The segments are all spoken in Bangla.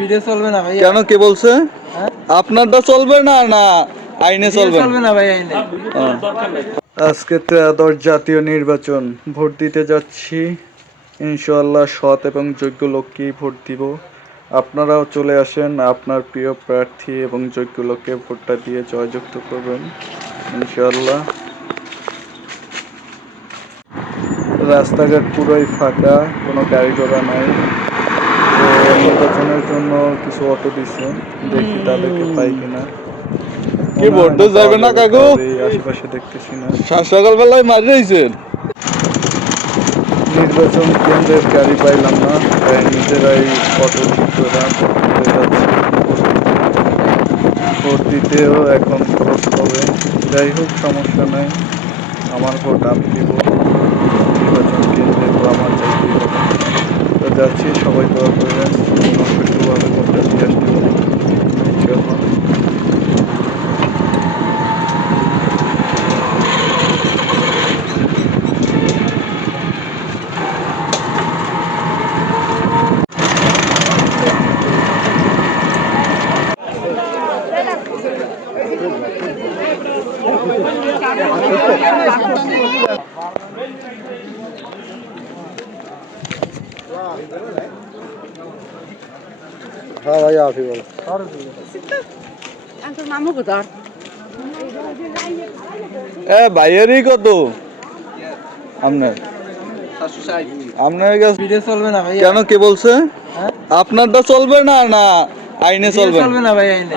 ভিডিও চলবে না ভাই কেন কে বলছে? হ্যাঁ? আপনারটা চলবে না না আইনে চলবে চলবে না ভাই আইনে। আজকে ত্রয়োদশ জাতীয় নির্বাচন ভোট দিতে যাচ্ছি। ইনশাআল্লাহ সৎ এবং যোগ্য লোককেই ভোট দিব। আপনারাও চলে আসেন আপনার প্রিয় প্রার্থী এবং যোগ্য লোককে ভোটটা দিয়ে জয়যুক্ত করবেন ইনশাআল্লাহ। রাস্তাঘাট পুরোই ফাঁকা কোনো গাড়ি ঘোড়া নাই। নির্বাচনের জন্য কিছু অটো দিছে দেখি তাদেরকে পাই কিনা। কি ভোট যাবে না কাকু? আশেপাশে দেখতেছি না। সাত সকালবেলায় মারি রয়েছেন নির্বাচন কেন্দ্রের গাড়ি পাইলাম না তাই নিজেরাই অটো ঠিক করে ভোট দিতেও এখন খরচ হবে। যাই হোক সমস্যা নাই। আমার ভোট আমি দিব। নির্বাচন কেন্দ্রে তো আমার যাচ্ছি সবাই দোয়া করবেন। তোর মামু কোথার এ ভাইয়েরই কত? আপনার আপনার কাছে ভিডিও চলবে না ভাই কেন কে বলছে? হ্যাঁ? আপনারটা চলবে না না আইনে চলবে চলবে না ভাই আইনে।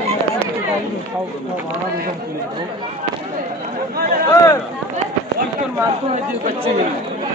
मारतो मारतो बच्चे